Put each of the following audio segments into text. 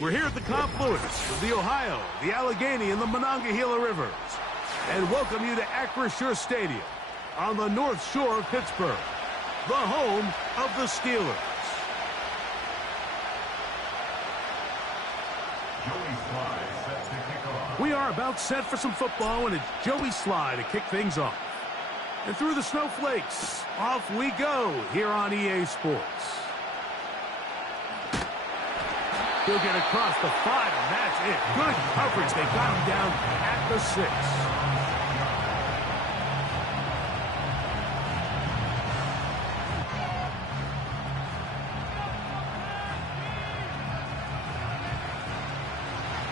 We're here at the confluence of the Ohio, the Allegheny, and the Monongahela Rivers, and welcome you to Acrisure Stadium on the North Shore of Pittsburgh, the home of the Steelers. We are about set for some football, and it's Joey Slye to kick things off. And through the snowflakes, off we go here on EA Sports. He'll get across the 5, and that's it. Good coverage. They got him down at the 6.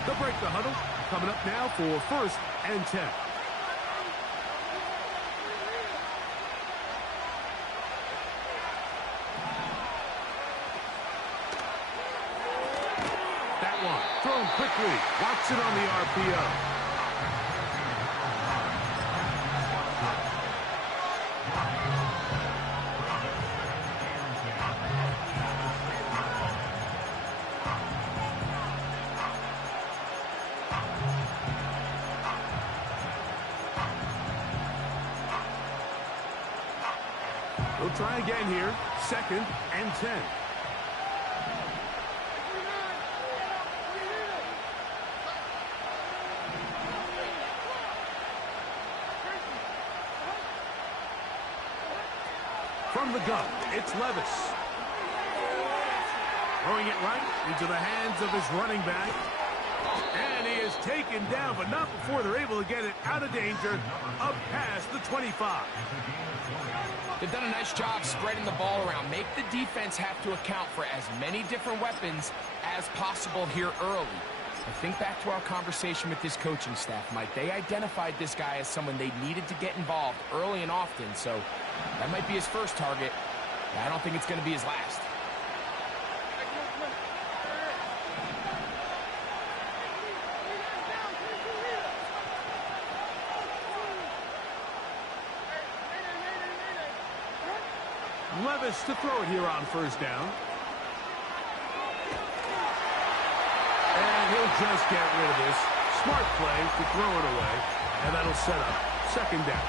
They'll break the huddle. Coming up now for 1st and 10. Thrown quickly. Watson on the RPO. We'll try again here. 2nd and 10. From the gun, it's Levis. Throwing it right into the hands of his running back. And he is taken down, but not before they're able to get it out of danger, up past the 25. They've done a nice job spreading the ball around. Make the defense have to account for as many different weapons as possible here early. And think back to our conversation with this coaching staff, Mike. They identified this guy as someone they needed to get involved early and often, so that might be his first target. I don't think it's going to be his last. Levis to throw it here on 1st down. And he'll just get rid of this. Smart play to throw it away. And that'll set up 2nd down.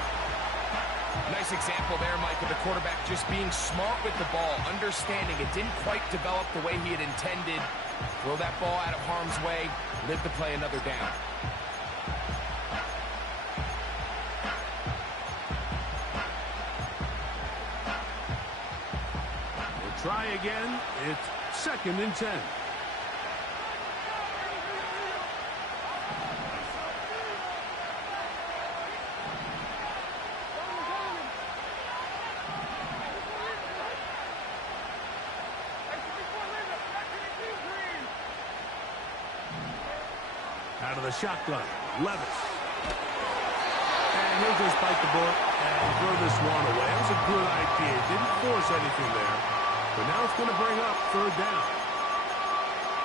Nice example there, Mike, of the quarterback just being smart with the ball, understanding it didn't quite develop the way he had intended. Throw that ball out of harm's way, live to play another down. We'll try again. It's 2nd and 10. Out of the shotgun, Levis. And And he'll just bite the bullet and throw this one away. That was a good idea. Didn't force anything there. But now it's going to bring up third down.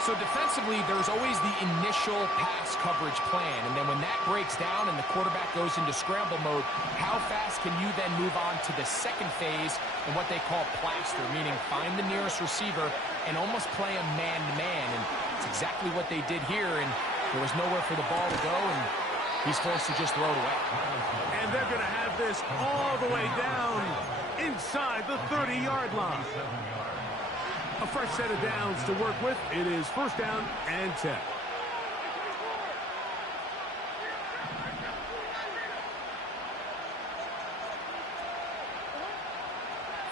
So defensively, there's always the initial pass coverage plan. And then when that breaks down and the quarterback goes into scramble mode, how fast can you then move on to the second phase and what they call plaster, meaning find the nearest receiver and almost play a man-to-man. And it's exactly what they did here. And there was nowhere for the ball to go, and he's forced to just throw it away. And they're going to have this all the way down inside the 30-yard line. A fresh set of downs to work with. It is first down and 10.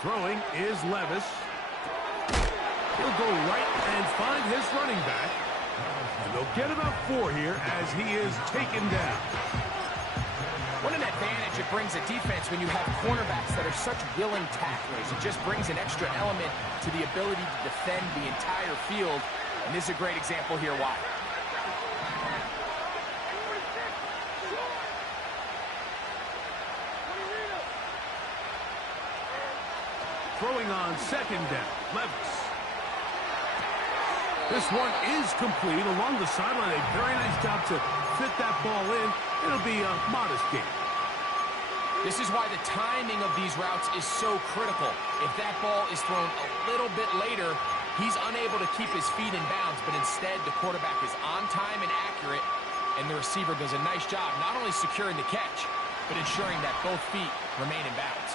Throwing is Levis. He'll go right and find his running back. And they'll get about 4 here as he is taken down. What an advantage it brings a defense when you have cornerbacks that are such willing tacklers. It just brings an extra element to the ability to defend the entire field. And this is a great example here why. Throwing on second down, Levis. This one is complete along the sideline. A very nice job to fit that ball in. It'll be a modest gain. This is why the timing of these routes is so critical. If that ball is thrown a little bit later, he's unable to keep his feet in bounds, but instead the quarterback is on time and accurate, and the receiver does a nice job not only securing the catch, but ensuring that both feet remain in bounds.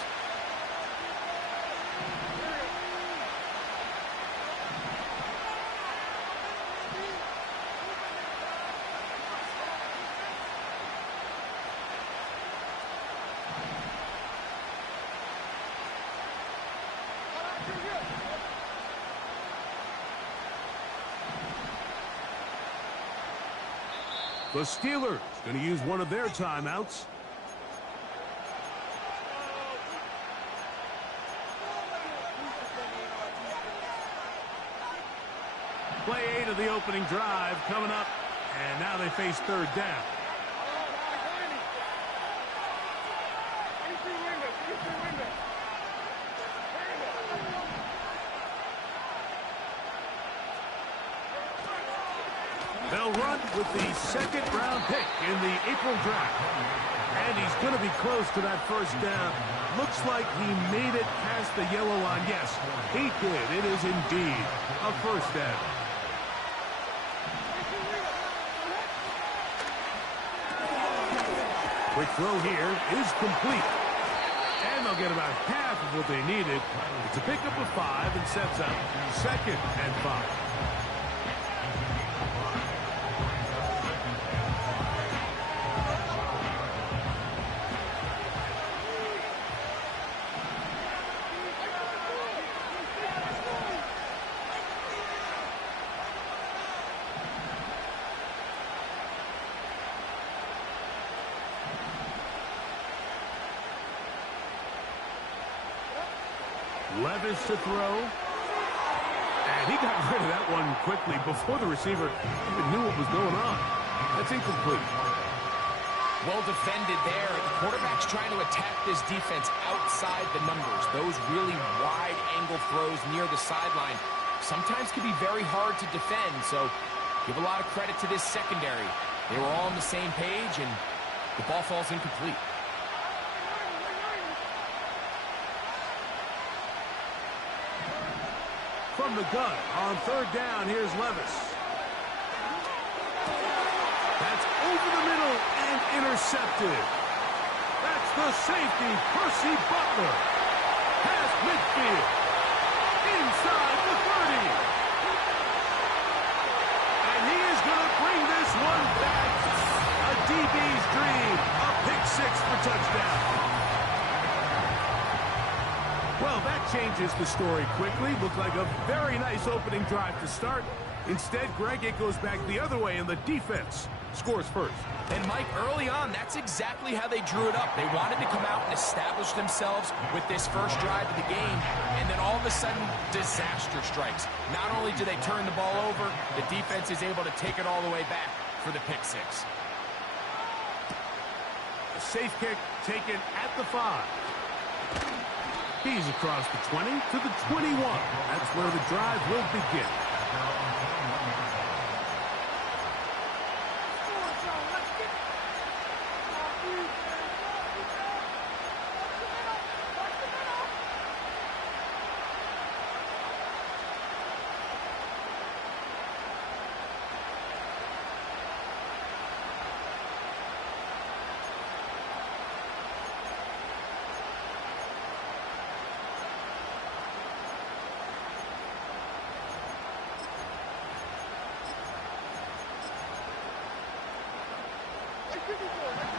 The Steelers going to use one of their timeouts. Play 8 of the opening drive coming up, and now they face third down. They'll run with the second-round pick in the April draft. And he's going to be close to that first down. Looks like he made it past the yellow line. Yes, he did. It is indeed a first down. Quick throw here is complete. And they'll get about half of what they needed. It's a pickup of 5 and sets up second and 5. Levis to throw. And he got rid of that one quickly before the receiver even knew what was going on. That's incomplete. Well defended there. The quarterback's trying to attack this defense outside the numbers. Those really wide angle throws near the sideline sometimes can be very hard to defend. So give a lot of credit to this secondary. They were all on the same page, and the ball falls incomplete. From the gun on third down, here's Levis. That's over the middle and intercepted. That's the safety, Percy Butler. Past midfield. Inside the 30. And he is going to bring this one back. A DB's dream. A pick 6 for touchdown. Well, that changes the story quickly. Looked like a very nice opening drive to start. Instead, Greg, it goes back the other way, and the defense scores first. And, Mike, early on, that's exactly how they drew it up. They wanted to come out and establish themselves with this first drive of the game, and then all of a sudden, disaster strikes. Not only do they turn the ball over, the defense is able to take it all the way back for the pick 6. The safe kick taken at the 5. He's across the 20 to the 21. That's where the drive will begin.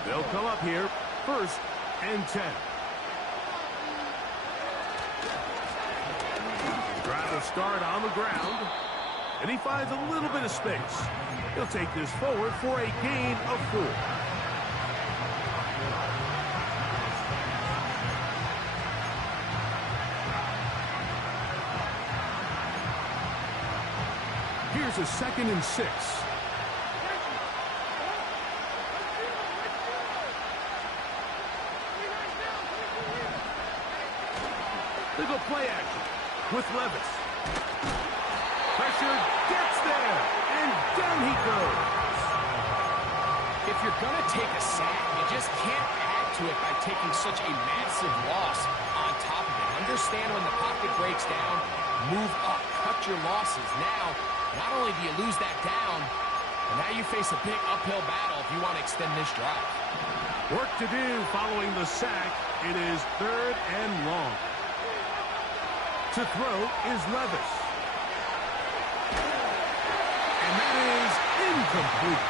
They'll come up here, 1st and 10. Try to start on the ground, and he finds a little bit of space. He'll take this forward for a gain of 4. Here's a 2nd and 6. They go play action with Levis. Pressure gets there, and down he goes. If you're going to take a sack, you just can't add to it by taking such a massive loss on top of it. Understand when the pocket breaks down, move up, cut your losses. Now, not only do you lose that down, but now you face a big uphill battle if you want to extend this drive. Work to do following the sack. It is 3rd and long. To throw is Levis. And that is incomplete.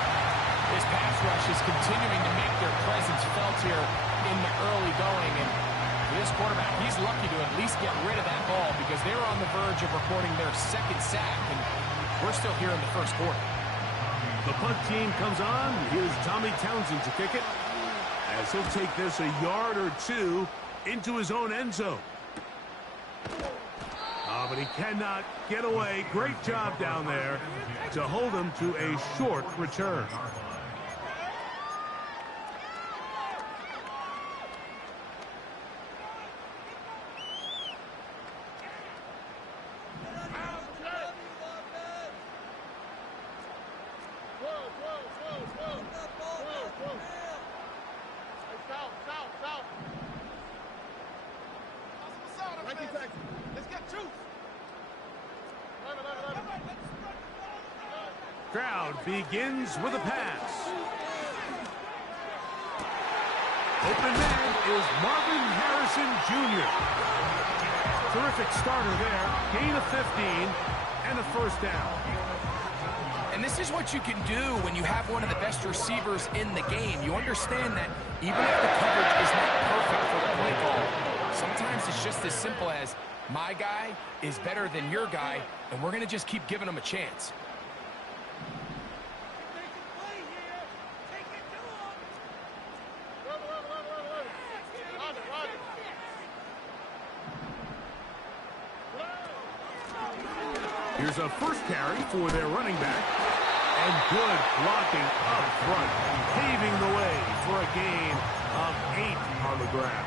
This pass rush is continuing to make their presence felt here in the early going. And for this quarterback, he's lucky to at least get rid of that ball because they were on the verge of recording their 2nd sack. And we're still here in the 1st quarter. The punt team comes on. Here's Tommy Townsend to kick it, as he'll take this a yard or 2 into his own end zone. But he cannot get away. Great job down there to hold him to a short return. Crowd begins with a pass. Open man is Marvin Harrison Jr. Terrific starter there. Gain of 15 and a 1st down. And this is what you can do when you have one of the best receivers in the game. You understand that even if the coverage is not perfect for the play call, sometimes it's just as simple as my guy is better than your guy, and we're going to just keep giving him a chance. Here's a 1st carry for their running back. And good blocking up front, paving the way for a gain of 8 on the ground.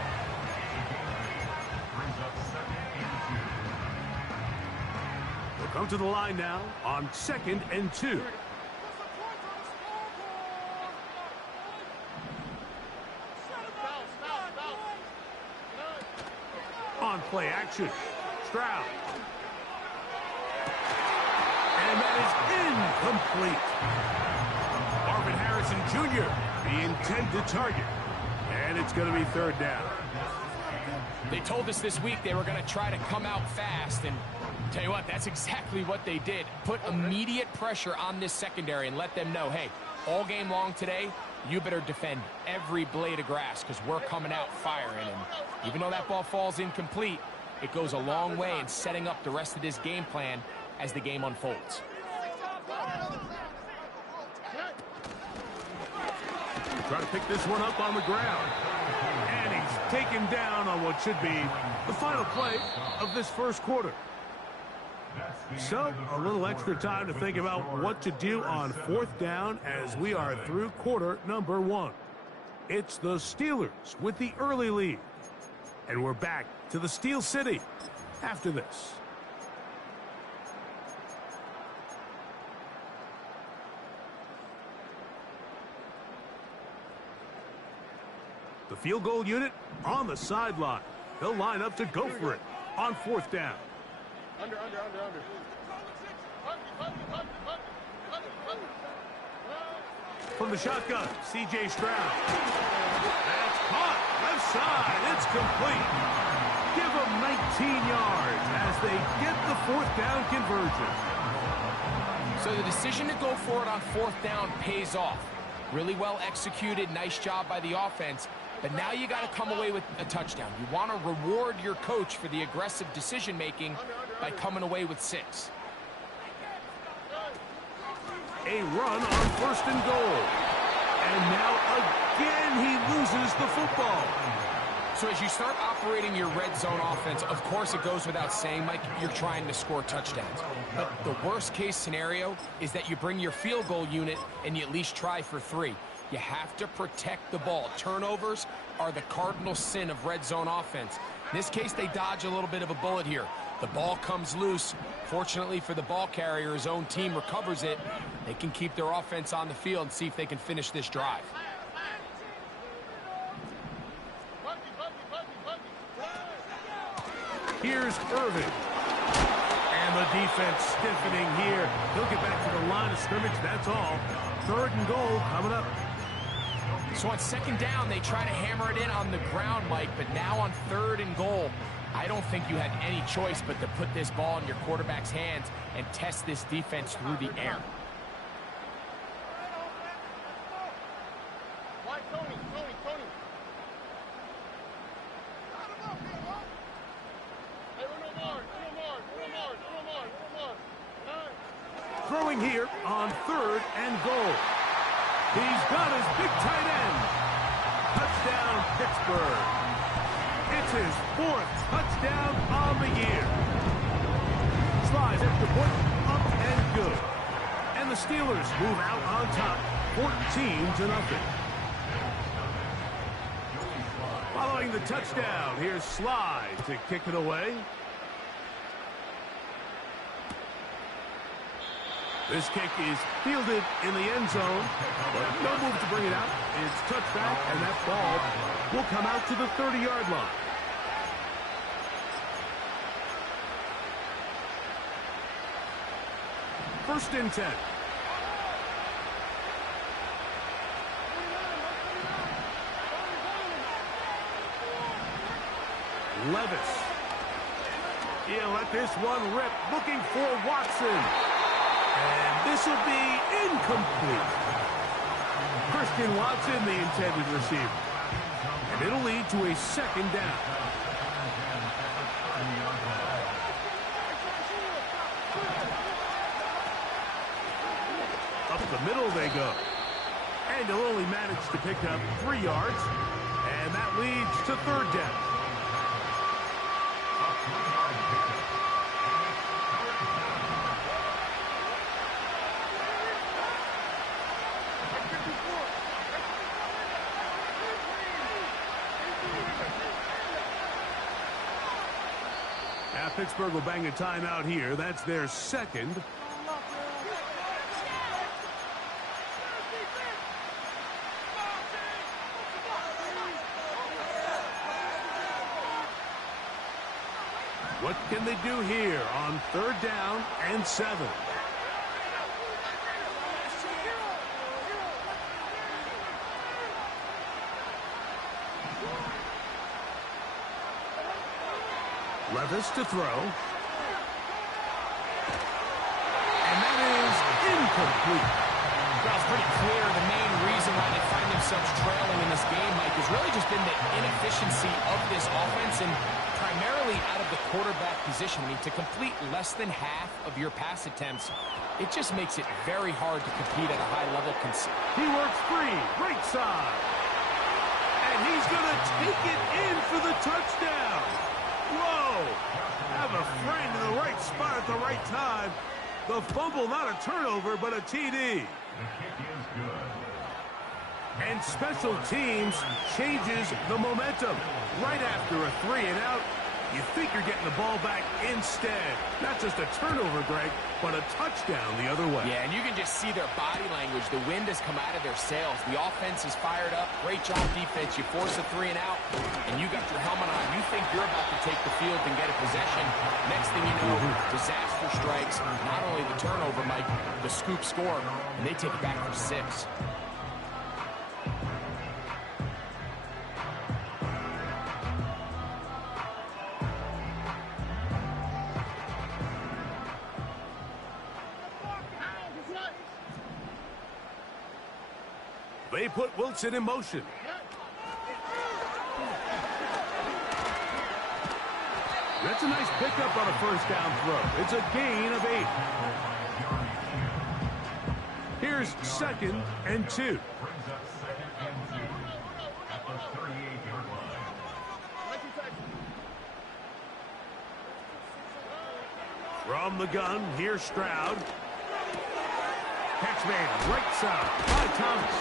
We'll come to the line now on 2nd and 2. On play action, Stroud. And that is incomplete. Marvin Harrison Jr., the intended target. And it's going to be 3rd down. They told us this week they were going to try to come out fast, and tell you what, that's exactly what they did. Put immediate pressure on this secondary and let them know, hey, all game long today, you better defend every blade of grass because we're coming out firing. And even though that ball falls incomplete, it goes a long way in setting up the rest of this game plan as the game unfolds. Try to pick this one up on the ground. And he's taken down on what should be the final play of this 1st quarter. So, a little extra time to think about what to do on 4th down as we are through quarter number 1. It's the Steelers with the early lead. And we're back to the Steel City after this. The field goal unit on the sideline. They'll line up to go for it on 4th down. Under. From the shotgun, C.J. Stroud. That's caught. Left side. It's complete. Give them 19 yards as they get the 4th down conversion. So the decision to go for it on 4th down pays off. Really well executed. Nice job by the offense. But now you got to come away with a touchdown. You want to reward your coach for the aggressive decision-making by coming away with 6. A run on 1st and goal. And now again he loses the football. So as you start operating your red zone offense, of course it goes without saying, Mike, you're trying to score touchdowns. But the worst case scenario is that you bring your field goal unit and you at least try for 3. You have to protect the ball. Turnovers are the cardinal sin of red zone offense. In this case, they dodge a little bit of a bullet here. The ball comes loose. Fortunately for the ball carrier, his own team recovers it. They can keep their offense on the field and see if they can finish this drive. Here's Irving. And the defense stiffening here. He'll get back to the line of scrimmage, that's all. 3rd and goal coming up. So on 2nd down, they try to hammer it in on the ground, Mike, but now on 3rd and goal, I don't think you had any choice but to put this ball in your quarterback's hands and test this defense through the air. Throwing here on 3rd and goal. He's got his big tight end. Touchdown, Pittsburgh. It's his 4th touchdown on the year. Slides extra point, up and good. And the Steelers move out on top, 14-0. Following the touchdown, here's Sly to kick it away. This kick is fielded in the end zone, but no move to bring it out. It's touchback, and that ball will come out to the 30-yard line. First and 10. Levis. He'll let this one rip, looking for Watson. And this will be incomplete. Christian Watson, the intended receiver. And it'll lead to a 2nd down. Up the middle they go. And he'll only manage to pick up 3 yards. And that leads to 3rd down. Pittsburgh will bang a timeout here. That's their 2nd. What can they do here on 3rd down and 7? Levis to throw. And that is incomplete. Well, it's pretty clear the main reason why they find themselves trailing in this game, Mike, has really just been the inefficiency of this offense and primarily out of the quarterback position. I mean, to complete less than half of your pass attempts, it just makes it very hard to compete at a high level. He works free, right side. And he's going to take it in for the touchdown. Whoa! Have a friend in the right spot at the right time. The fumble, not a turnover, but a TD. And special teams changes the momentum. Right after a 3 and out, you think you're getting the ball back instead. Not just a turnover, Greg, but a touchdown the other way. Yeah, and you can just see their body language. The wind has come out of their sails. The offense is fired up. Great job defense. You force a 3 and out, and you got your helmet on. You think you're about to take the field and get a possession. Next thing you know, disaster strikes. Not only the turnover, Mike, the scoop score, and they take it back for 6. They put Wilson in motion. That's a nice pickup on a first down throw. It's a gain of 8. Here's 2nd and 2. From the gun, here's Stroud. Catch made right side by Thomas.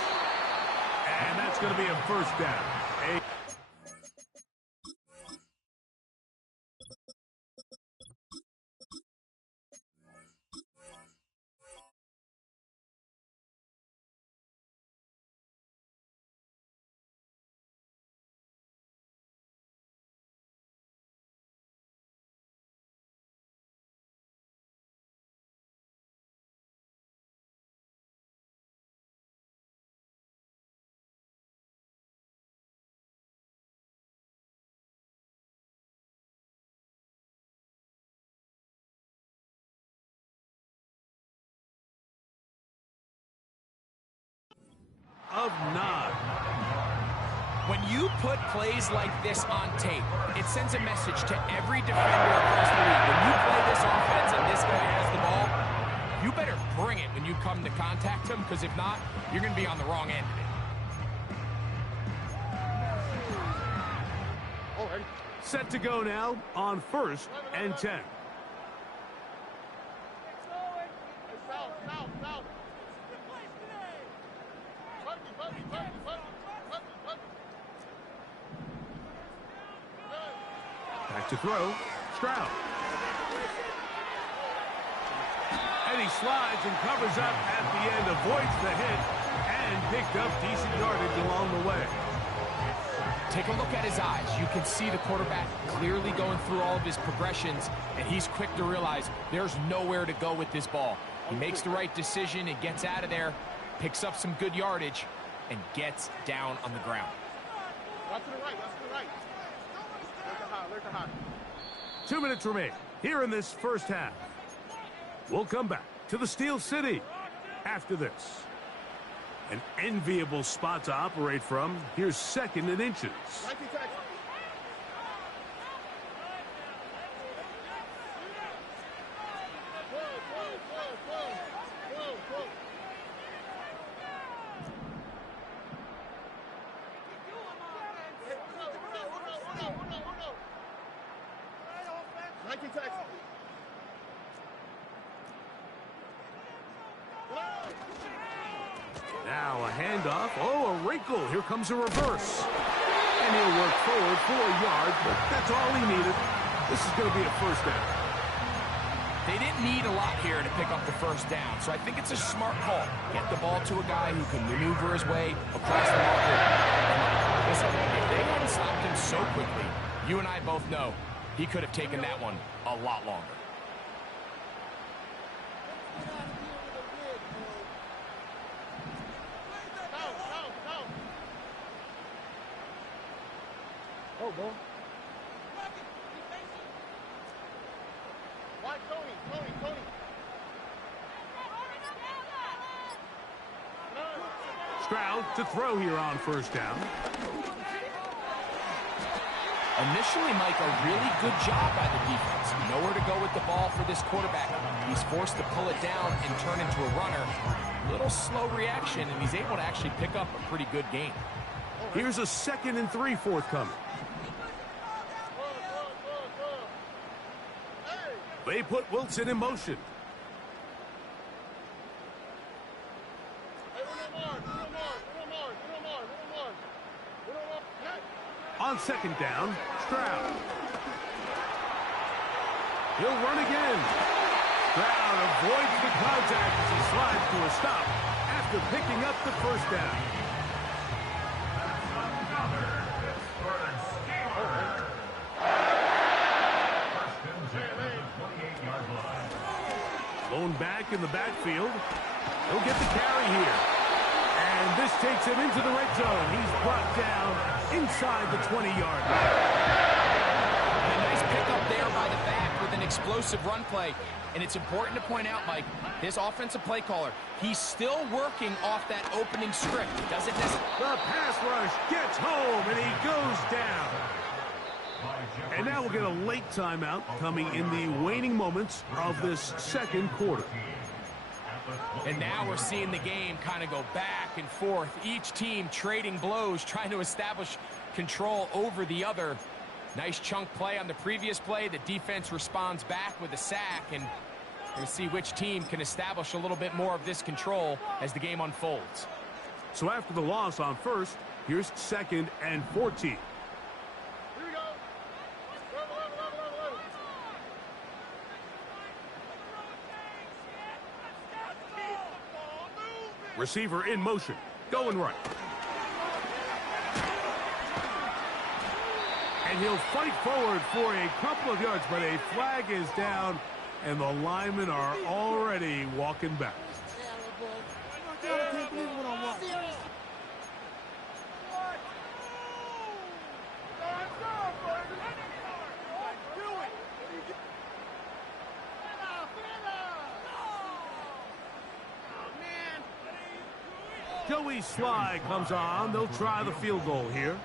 And that's going to be a first down. Of 9. When you put plays like this on tape, it sends a message to every defender across the league. When you play this offense and this guy has the ball, you better bring it when you come to contact him, because if not, you're going to be on the wrong end of it. Set to go now on 1st and 10. Back to throw, Stroud. And he slides and covers up at the end, avoids the hit, and picked up decent yardage along the way. Take a look at his eyes. You can see the quarterback clearly going through all of his progressions, and he's quick to realize there's nowhere to go with this ball. He makes the right decision and gets out of there, picks up some good yardage, and gets down on the ground. Watch to the right, watch to the right. Where's the hot? 2 minutes remain here in this first half. We'll come back to the Steel City after this. An enviable spot to operate from. Here's 2nd and inches. Now a handoff. Oh, a wrinkle. Here comes a reverse. And he'll work forward for a yard, but that's all he needed. This is going to be a first down. They didn't need a lot here to pick up the first down, so I think it's a smart call. Get the ball to a guy who can maneuver his way across the market. Listen, if they hadn't stopped him so quickly, you and I both know he could have taken that one a lot longer. Oh, bro. Why, Tony? Stroud to throw here on first down. Initially, Mike, a really good job by the defense. Nowhere to go with the ball for this quarterback. He's forced to pull it down and turn into a runner. Little slow reaction, and he's able to actually pick up a pretty good gain. Here's a 2nd and 3 forthcoming. They put Wilson in motion. on second down, Stroud. He'll run again. Stroud avoids the contact as he slides to a stop after picking up the first down. Blown back in the backfield. He'll get the carry here. And this takes him into the red zone. He's brought down inside the 20-yard line. A nice pickup there by the back with an explosive run play. And it's important to point out, Mike, this offensive play caller, he's still working off that opening script. He doesn't necessarily... The pass rush gets home, and he goes down. And now we'll get a late timeout coming in the waning moments of this second quarter. And now we're seeing the game kind of go back and forth. Each team trading blows, trying to establish control over the other. Nice chunk play on the previous play. The defense responds back with a sack, and we'll see which team can establish a little bit more of this control as the game unfolds. So after the loss on first, here's 2nd and 14. Here we go. Level. Receiver in motion, going right. And he'll fight forward for a couple of yards, but a flag is down, and the linemen are already walking back. Joey Sly comes on. They'll try the field goal here.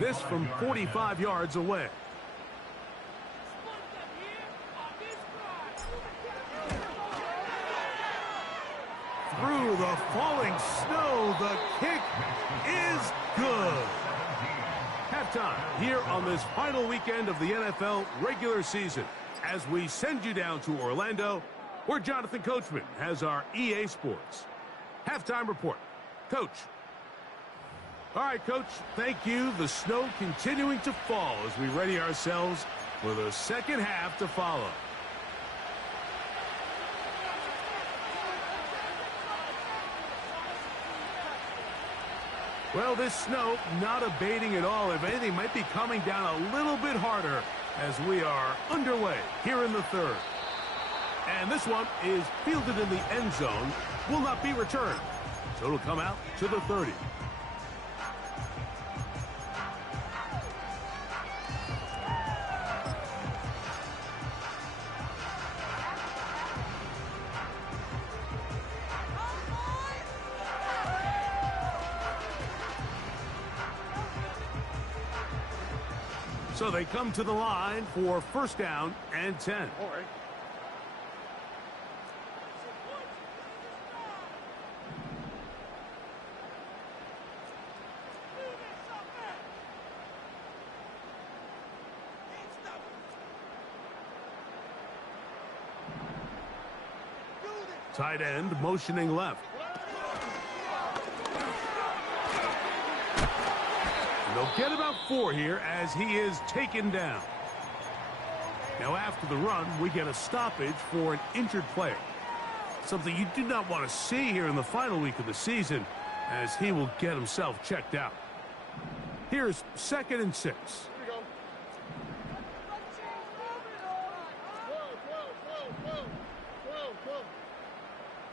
This from 45 yards away. Through the falling snow, the kick is good. Halftime here on this final weekend of the NFL regular season as we send you down to Orlando, where Jonathan Coachman has our EA Sports halftime report. Coach. All right, Coach, thank you. The snow continuing to fall as we ready ourselves for the second half to follow. Well, this snow not abating at all. If anything, might be coming down a little bit harder as we are underway here in the third. And this one is fielded in the end zone, will not be returned. So it'll come out to the 30. So they come to the line for first down and 10. All right. Tight end motioning left. And they'll get about 4 here as he is taken down. Now after the run, we get a stoppage for an injured player. Something you do not want to see here in the final week of the season as he will get himself checked out. Here's 2nd and 6. Here we go. Whoa.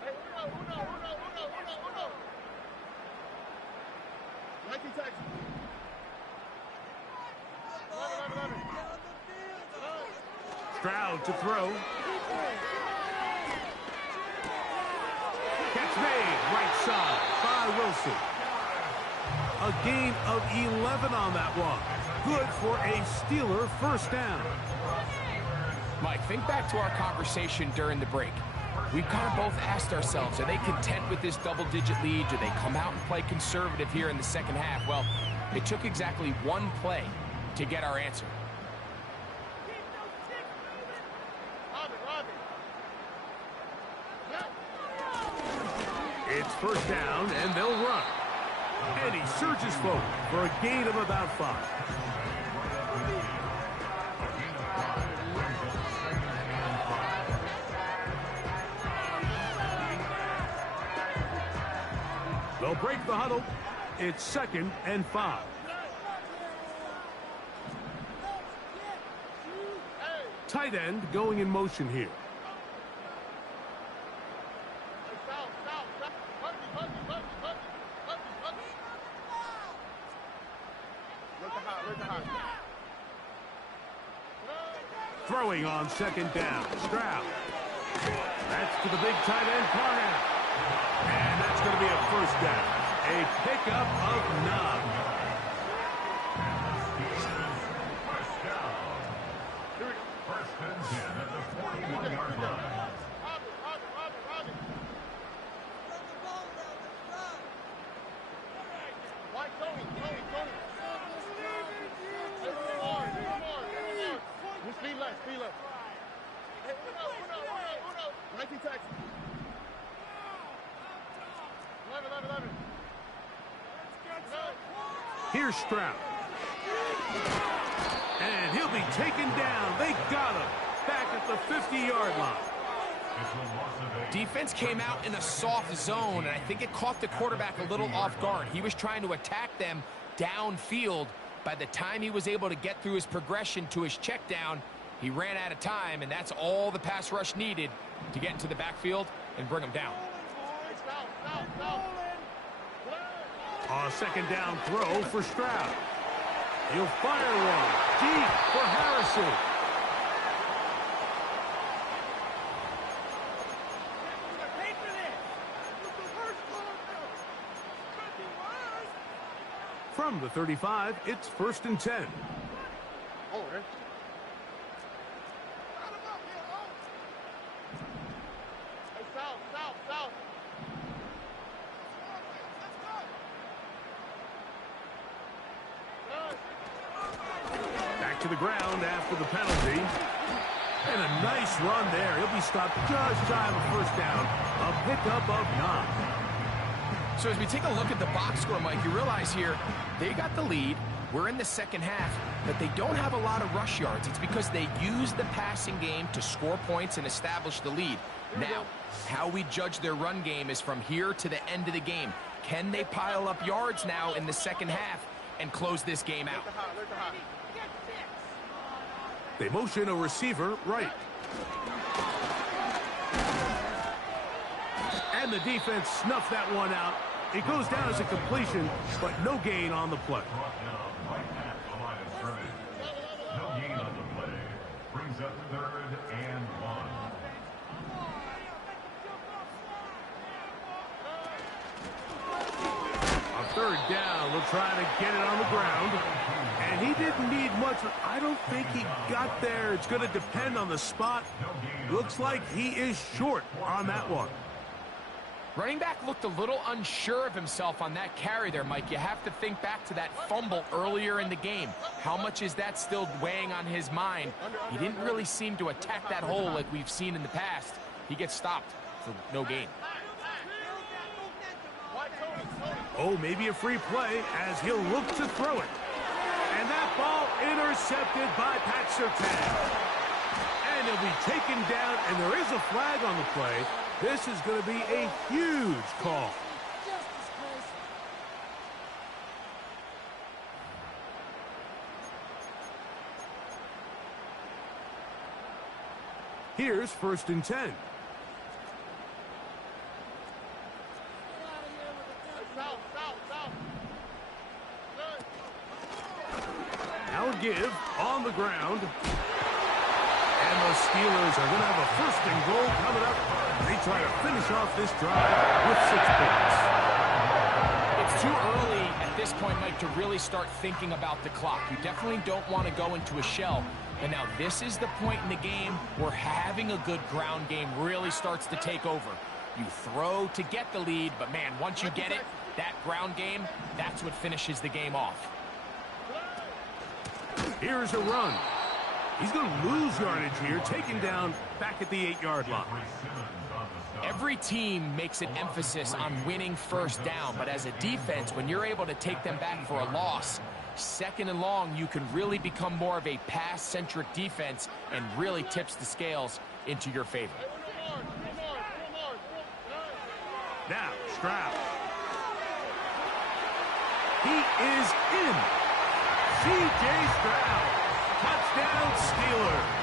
Hey, uno. Nike taxi. 11. Stroud to throw. Catch made, right side by Wilson. A gain of 11 on that one. Good for a Steeler first down. Mike, think back to our conversation during the break. We've kind of both asked ourselves, are they content with this double-digit lead? Do they come out and play conservative here in the second half? Well, it took exactly one play to get our answer. It's first down, and they'll run. And he surges forward for a gain of about 5. They'll break the huddle. It's 2nd and 5. Tight end going in motion here. Throwing on 2nd down. Stroud. That's to the big tight end, Parham. And that's going to be a 1st down. A pickup of 9. Here's Stroud. And he'll be taken down. They got him back at the 50-yard line. Defense came out in a soft zone, and I think it caught the quarterback a little off guard. He was trying to attack them downfield. By the time he was able to get through his progression to his check down, he ran out of time, and that's all the pass rush needed to get into the backfield and bring him down. A 2nd down throw for Stroud. He'll fire one deep for Harrison. From the 35, it's 1st and 10. Back to the ground after the penalty. And a nice run there. He'll be stopped just shy of a 1st down. A pickup of 9. So as we take a look at the box score, Mike, you realize here they got the lead. We're in the 2nd half, but they don't have a lot of rush yards. It's because they use the passing game to score points and establish the lead. Now, how we judge their run game is from here to the end of the game. Can they pile up yards now in the 2nd half and close this game out? They motion a receiver right. And the defense snuffed that one out. It goes down as a completion, but no gain on the play. No gain on the play. Brings up 3rd and 1. A 3rd down. They'll try to get it on the ground. And he didn't need much. I don't think he got there. It's going to depend on the spot. Looks like he is short on that one. Running back looked a little unsure of himself on that carry there, Mike. You have to think back to that fumble earlier in the game. How much is that still weighing on his mind? He didn't really seem to attack that hole like we've seen in the past. He gets stopped for no gain. Oh, maybe a free play as he'll look to throw it. And that ball intercepted by Pat Surtain. And he'll be taken down, and there is a flag on the play. This is going to be a huge call. Here's 1st and 10. Now a give on the ground. And the Steelers are going to have a 1st and goal coming up. They try to finish off this drive with 6 points. It's too early at this point, Mike, to really start thinking about the clock. You definitely don't want to go into a shell. But now this is the point in the game where having a good ground game really starts to take over. You throw to get the lead, but man, once you get it, that ground game, that's what finishes the game off. Here's a run. He's going to lose yardage here, taken down back at the 8-yard line. Every team makes an emphasis on winning first down, but as a defense, when you're able to take them back for a loss, second and long, you can really become more of a pass-centric defense and really tips the scales into your favor. Now, Stroud. He is in. C.J. Stroud. Touchdown Steelers.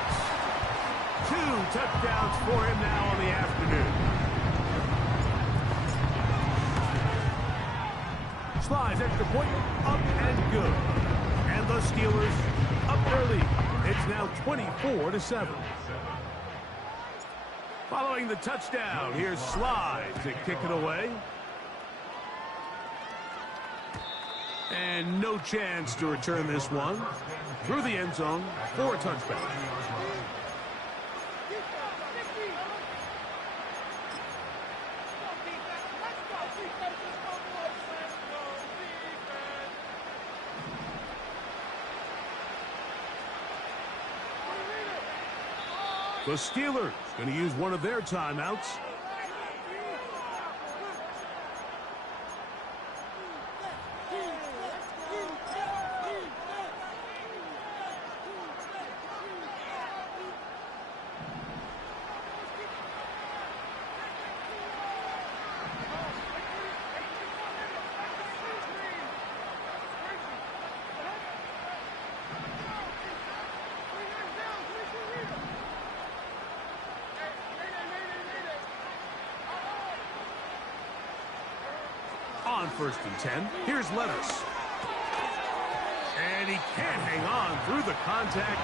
2 touchdowns for him now on the afternoon. Slides extra point, up and good. And the Steelers up early. It's now 24-7. Following the touchdown, here's Slides to kick it away. And no chance to return this one. Through the end zone for a touchback. The Steelers going to use one of their timeouts. On 1st and 10, here's Levis. And he can't hang on through the contact.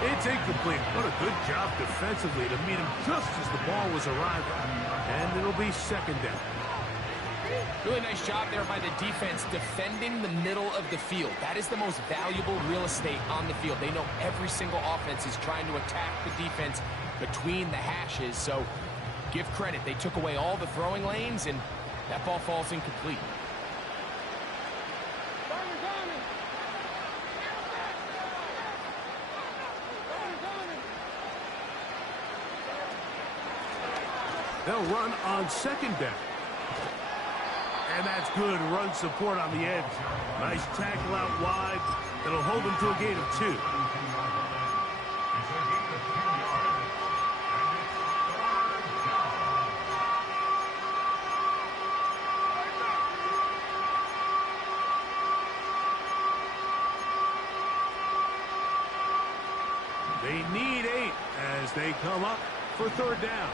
It's incomplete. What a good job defensively to meet him just as the ball was arriving. And it'll be second down. Really nice job there by the defense defending the middle of the field. That is the most valuable real estate on the field. They know every single offense is trying to attack the defense between the hashes. So give credit. They took away all the throwing lanes, and that ball falls incomplete. They'll run on second down. And that's good run support on the edge. Nice tackle out wide. That'll hold them to a gain of 2. They need 8 as they come up for third down.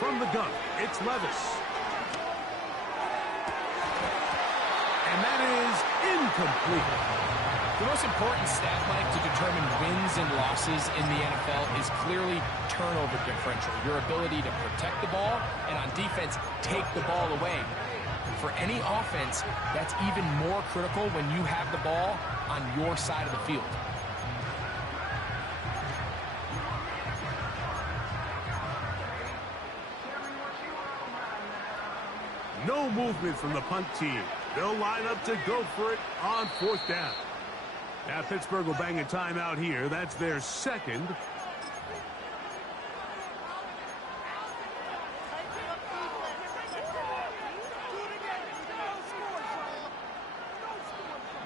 From the gun, it's Levis. And that is incomplete. The most important stat, Mike, to determine wins and losses in the NFL is clearly turnover differential. Your ability to protect the ball and on defense, take the ball away. For any offense, that's even more critical when you have the ball on your side of the field. No movement from the punt team. They'll line up to go for it on 4th down. Now Pittsburgh will bang a timeout here. That's their second.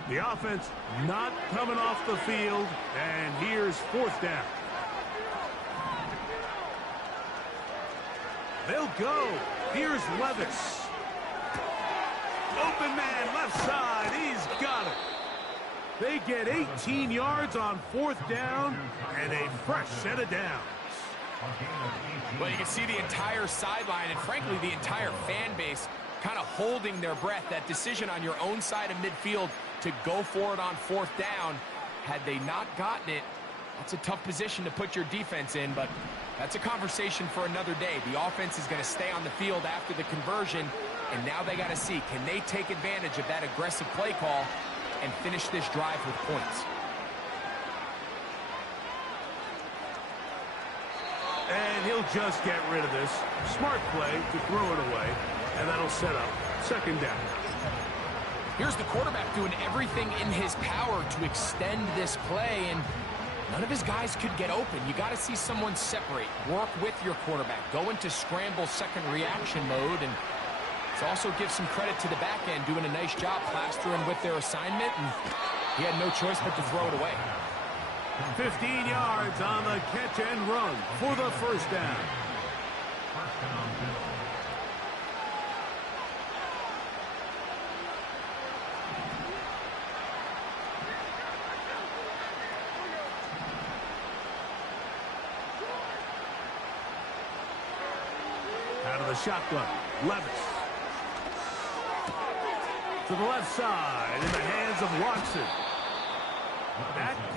The offense not coming off the field, and here's 4th down. They'll go. Here's Levis. Open man, left side. He's got it. They get 18 yards on 4th down and a fresh set of downs. Well, you can see the entire sideline and, frankly, the entire fan base kind of holding their breath. That decision on your own side of midfield to go for it on 4th down, had they not gotten it, that's a tough position to put your defense in, but that's a conversation for another day. The offense is going to stay on the field after the conversion, and now they got to see, can they take advantage of that aggressive play call and finish this drive with points? And he'll just get rid of this. Smart play to throw it away, and that'll set up second down. Here's the quarterback doing everything in his power to extend this play, and None of his guys could get open. You got to see someone separate, work with your quarterback, go into scramble second reaction mode, and it also gives some credit to the back end doing a nice job plastering with their assignment, and he had no choice but to throw it away. 15 yards on the catch and run for the first down. Out of the shotgun, Levis. To the left side, in the hands of Watson.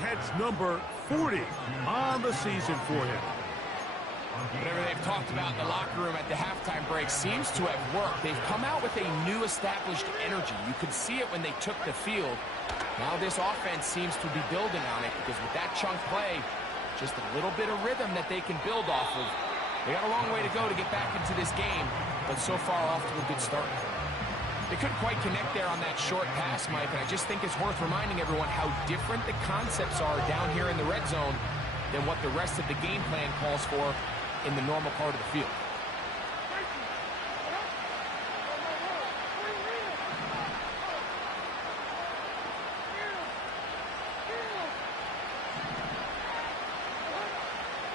That's number 40 on the season for him. Whatever they've talked about in the locker room at the halftime break seems to have worked. They've come out with a new established energy. You could see it when they took the field. Now this offense seems to be building on it because with that chunk play, just a little bit of rhythm that they can build off of. They got a long way to go to get back into this game, but so far off to a good start. They couldn't quite connect there on that short pass, Mike, and I just think it's worth reminding everyone how different the concepts are down here in the red zone than what the rest of the game plan calls for in the normal part of the field.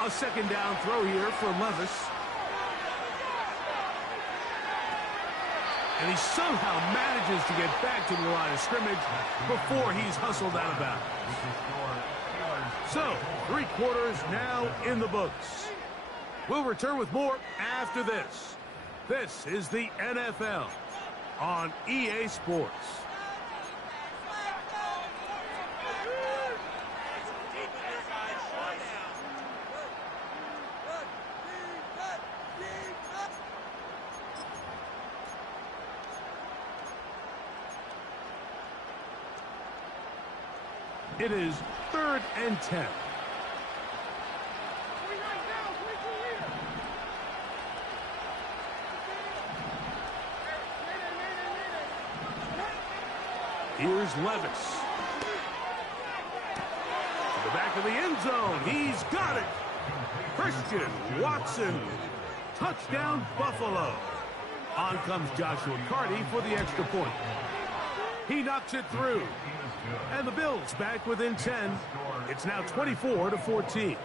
A second down throw here for Levis. And he somehow manages to get back to the line of scrimmage before he's hustled out of bounds. So, 3 quarters now in the books. We'll return with more after this. This is the NFL on EA Sports. It is 3rd and 10. Here's Levis. To the back of the end zone. He's got it. Christian Watson. Touchdown, Buffalo. On comes Joshua Carty for the extra point. He knocks it through. And the Bills back within 10. It's now 24-14.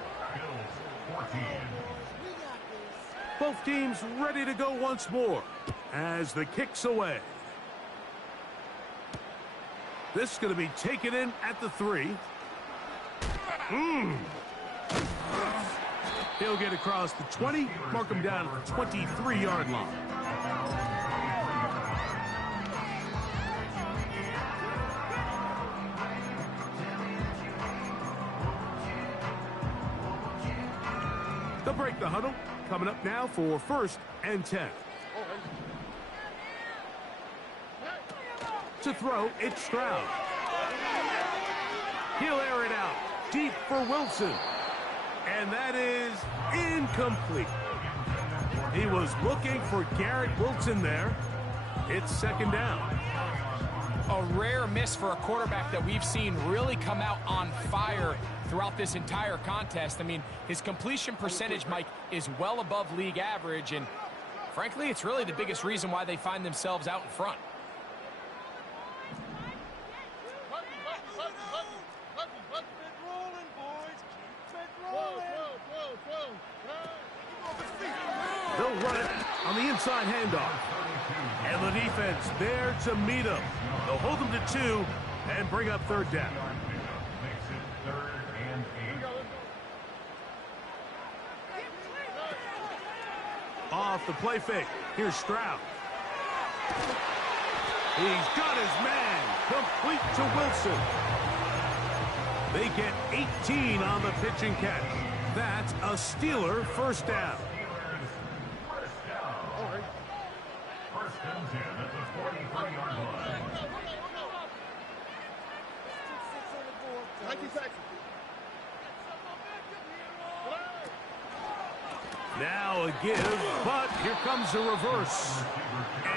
Both teams ready to go once more as the kick's away. This is going to be taken in at the 3. He'll get across the 20, mark him down at the 23-yard line. They'll break the huddle. Coming up now for 1st and 10. To throw, it's Stroud. He'll air it out deep for Wilson. And that is incomplete. He was looking for Garrett Wilson there. It's 2nd down. A rare miss for a quarterback that we've seen really come out on fire throughout this entire contest. I mean, his completion percentage, Mike, is well above league average, and frankly, it's really the biggest reason why they find themselves out in front. They'll run it on the inside handoff. And the defense there to meet him. They'll hold them to 2 and bring up 3rd down. Off the play fake. Here's Stroud. He's got his man. Complete to Wilson. They get 18 on the pitch and catch. That's a Steeler 1st down. Now a give, but here comes a reverse.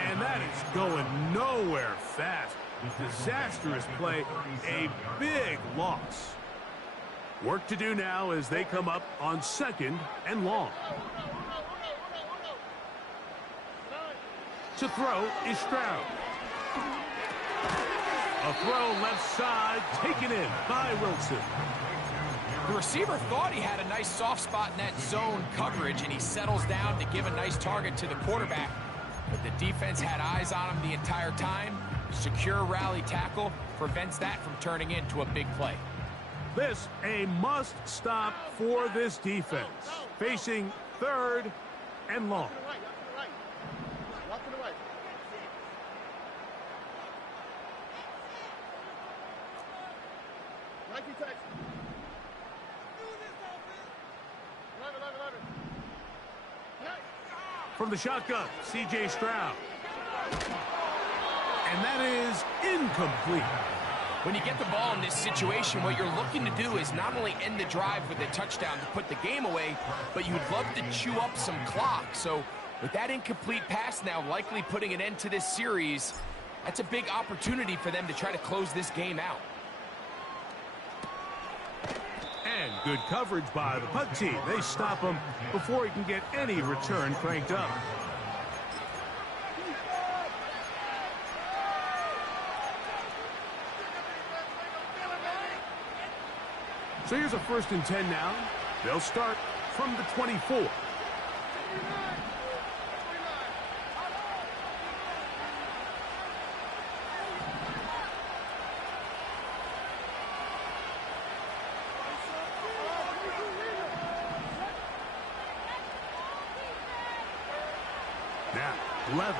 And that is going nowhere fast. Disastrous play, a big loss. Work to do now as they come up on 2nd and long. To throw is Stroud. A throw left side, taken in by Wilson. The receiver thought he had a nice soft spot in that zone coverage, and he settles down to give a nice target to the quarterback. But the defense had eyes on him the entire time. Secure rally tackle prevents that from turning into a big play. This a must stop for this defense. Facing 3rd and long. Walk to the right. Nike Tech. 11. From the shotgun, C.J. Stroud. And that is incomplete. When you get the ball in this situation, what you're looking to do is not only end the drive with a touchdown to put the game away, but you'd love to chew up some clock. So with that incomplete pass now likely putting an end to this series, that's a big opportunity for them to try to close this game out. And good coverage by the punt team. They stop him before he can get any return cranked up. So here's a 1st and 10 now. They'll start from the 24. Now, Levis.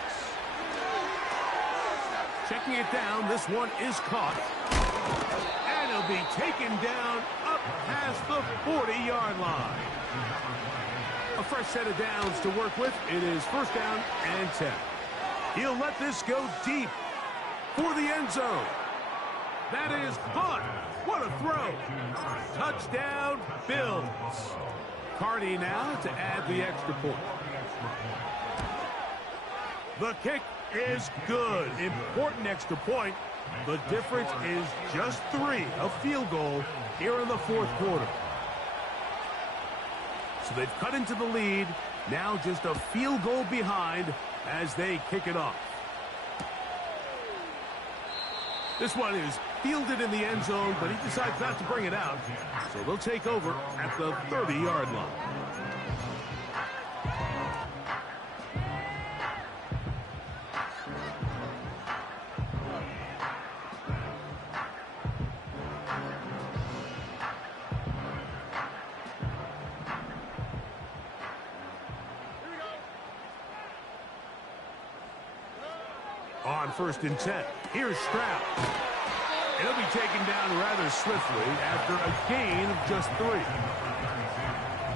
Checking it down. This one is caught. And he'll be taken down up past the 40-yard line. A fresh set of downs to work with. It is 1st down and 10. He'll let this go deep for the end zone. That is caught. What a throw. Touchdown, Bills. Cardi now to add the extra point. The kick is good. Important extra point. The difference is just 3, a field goal here in the 4th quarter. So they've cut into the lead. Now just a field goal behind as they kick it off. This one is fielded in the end zone, but he decides not to bring it out. So they'll take over at the 30-yard line. On 1st and 10, here's Stroud. He'll be taken down rather swiftly after a gain of just 3. All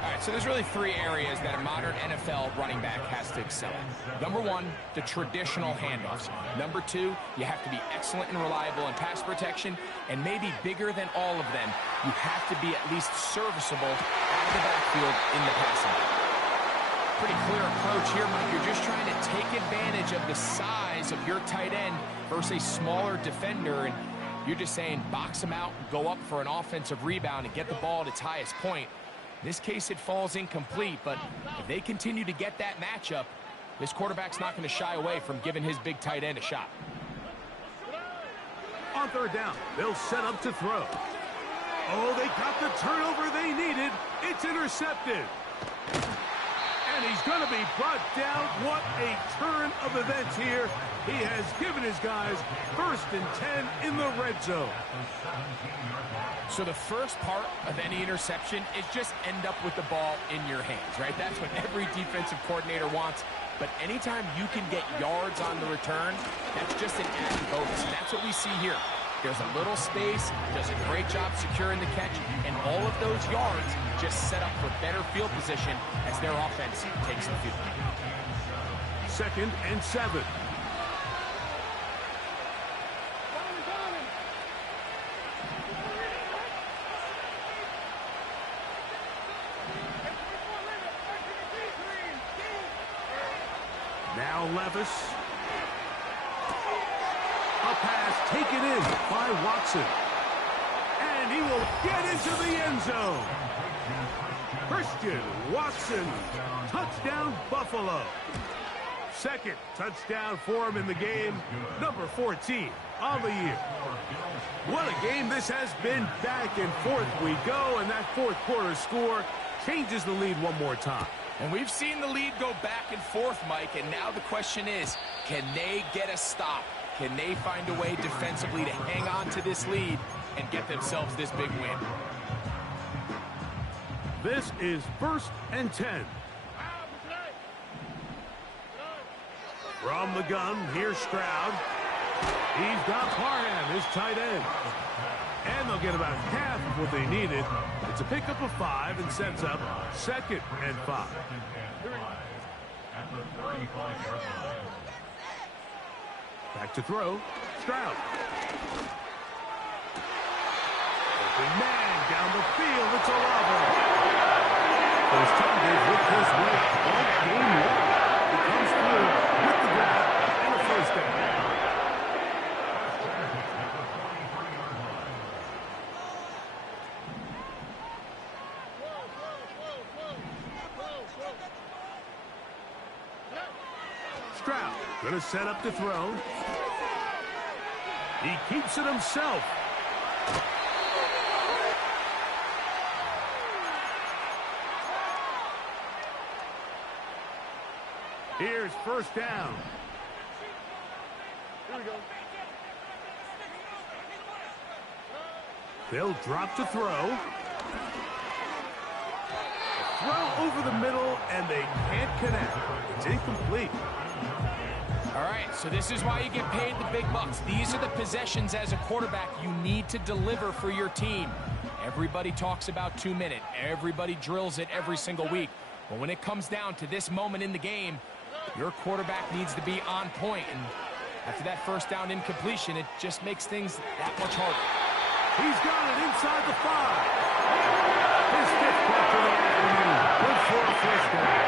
right, so there's really 3 areas that a modern NFL running back has to excel at. Number 1, the traditional handoffs. Number 2, you have to be excellent and reliable in pass protection. And maybe bigger than all of them, you have to be at least serviceable out of the backfield in the passing game. Pretty clear approach here, Mike. You're just trying to take advantage of the size of your tight end versus a smaller defender, and you're just saying box him out, go up for an offensive rebound, and get the ball at its highest point. In this case, it falls incomplete, but if they continue to get that matchup, this quarterback's not going to shy away from giving his big tight end a shot. On 3rd down, they'll set up to throw. Oh, they got the turnover they needed. It's intercepted. And he's going to be brought down. What a turn of events here. He has given his guys 1st and 10 in the red zone. So the first part of any interception is just end up with the ball in your hands, right? That's what every defensive coordinator wants. But anytime you can get yards on the return, that's just an added bonus. And that's what we see here. There's a little space, does a great job securing the catch, and all of those yards just set up for better field position as their offense takes the field. 2nd and 7. Now Levis. A pass taken in by Watson. And he will get into the end zone. Christian Watson, touchdown Buffalo. Second touchdown for him in the game, number 14 on the year. What a game this has been. Back and forth we go, and that fourth quarter score changes the lead one more time. And we've seen the lead go back and forth, Mike, and now the question is, can they get a stop? Can they find a way defensively to hang on to this lead and get themselves this big win? This is 1st and 10. From the gun, here's Stroud. He's got Parham, his tight end. And they'll get about half of what they needed. It's a pickup of 5 and sets up 2nd and 5. Back to throw. Stroud. Open man down the field. It's Olave. Those Tigers with this win all game long. He comes through with the grab and a first down. Stroud going to set up to throw. He keeps it himself. Here's first down. Here we go. They'll drop to throw. Throw over the middle, and they can't connect. It's incomplete. All right, so this is why you get paid the big bucks. These are the possessions as a quarterback you need to deliver for your team. Everybody talks about 2-minute. Everybody drills it every single week. But when it comes down to this moment in the game, your quarterback needs to be on point. And after that first down incompletion, it just makes things that much harder. He's got it inside the 5. His 5th catch of the afternoon. Good for a first down.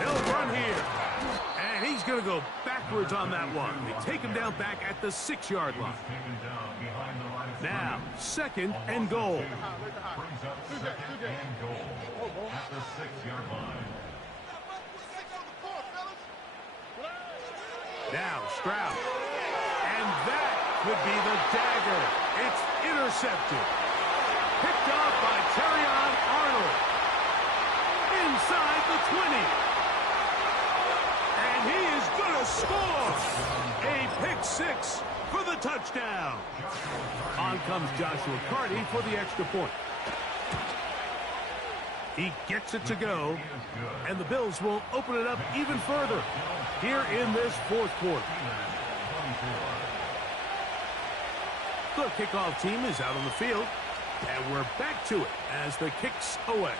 They'll run here. And he's going to go backwards on that one. They take him down back at the 6-yard line. Now, 2nd and goal. Brings up 2nd and goal at the 6-yard line. Now, Stroud. And that could be the dagger. It's intercepted. Picked off by Terrion Arnold. Inside the 20. And he is going to score. A pick 6 for the touchdown. On comes Joshua Carty for the extra point. He gets it to go, and the Bills will open it up even further here in this fourth quarter. The kickoff team is out on the field, and we're back to it as the kick's away.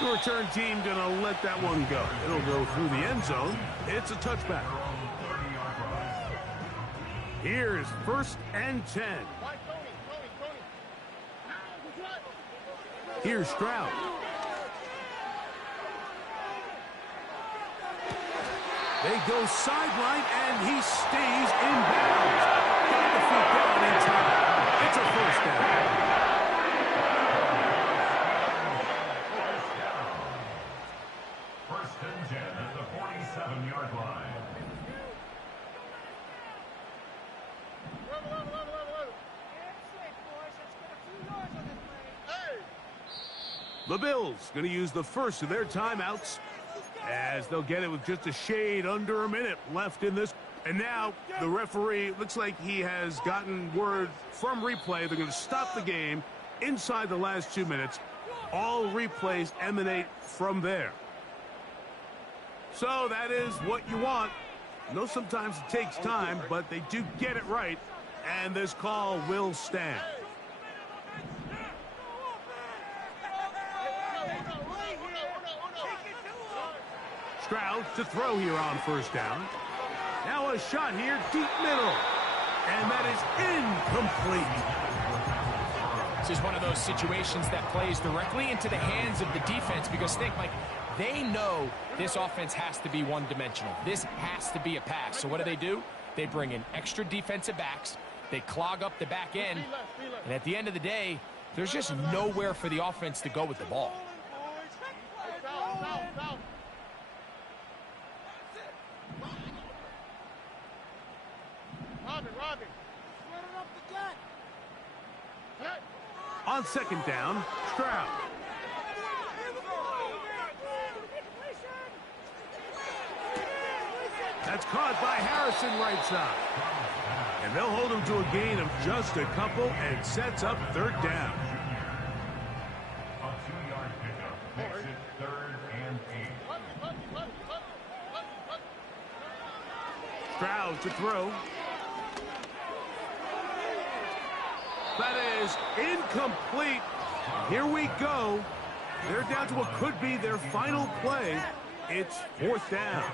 The return team going to let that one go. It'll go through the end zone. It's a touchback. Here's 1st and 10. Here's Stroud. They go sideline, and he stays in bounds. Got the feet down in time. It's a first down. First and 10 at the 47-yard line. The Bills going to use the first of their timeouts as they'll get it with just a shade under a minute left in this. And now the referee looks like he has gotten word from replay. They're going to stop the game inside the last 2 minutes. All replays emanate from there. So that is what you want. I know sometimes it takes time, but they do get it right. And this call will stand. Stroud to throw here on first down. Now a shot here, deep middle. And that is incomplete. This is one of those situations that plays directly into the hands of the defense because think, Mike, They know this offense has to be one-dimensional. This has to be a pass. So what do? They bring in extra defensive backs. They clog up the back end. And at the end of the day, there's just nowhere for the offense to go with the ball. On second down, Stroud. That's caught by Harrison right side. And they'll hold him to a gain of just a couple and sets up third down. A 2-yard pickup makes it 3rd and 8. Stroud to throw. That is incomplete. Here we go. They're down to what could be their final play. It's 4th down.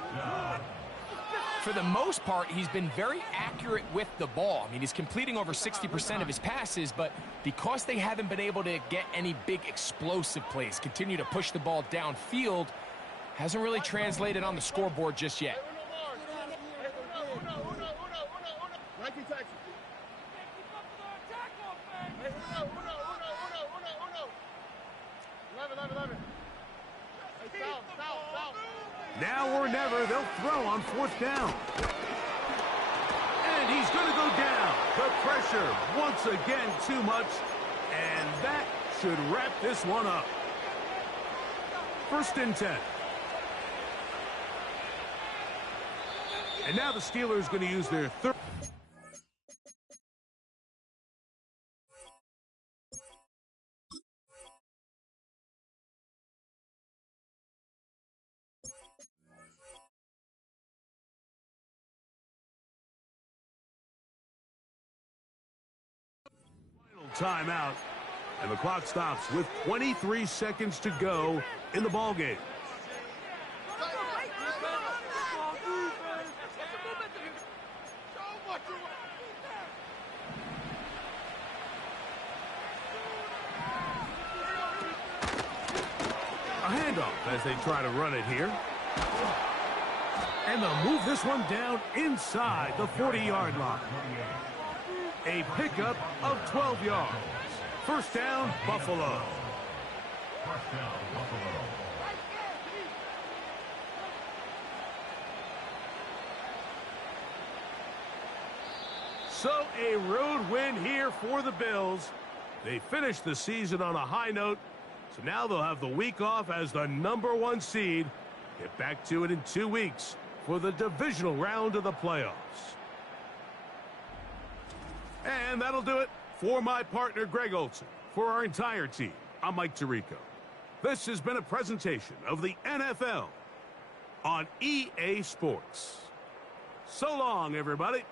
For the most part, he's been very accurate with the ball. I mean, he's completing over 60% of his passes, but because they haven't been able to get any big explosive plays, continue to push the ball downfield, hasn't really translated on the scoreboard just yet. Now or never, they'll throw on 4th down. And he's going to go down. The pressure, once again, too much. And that should wrap this one up. 1st and 10. And now the Steelers going to use their third. Timeout, and the clock stops with 23 seconds to go in the ball game. A handoff as they try to run it here. And they'll move this one down inside the 40-yard line. A pickup of 12 yards. 1st down, Buffalo. 1st down, Buffalo. So a road win here for the Bills. They finished the season on a high note, so now they'll have the week off as the #1 seed. Get back to it in 2 weeks for the divisional round of the playoffs. And that'll do it for my partner, Greg Olson. For our entire team, I'm Mike Tirico. This has been a presentation of the NFL on EA Sports. So long, everybody.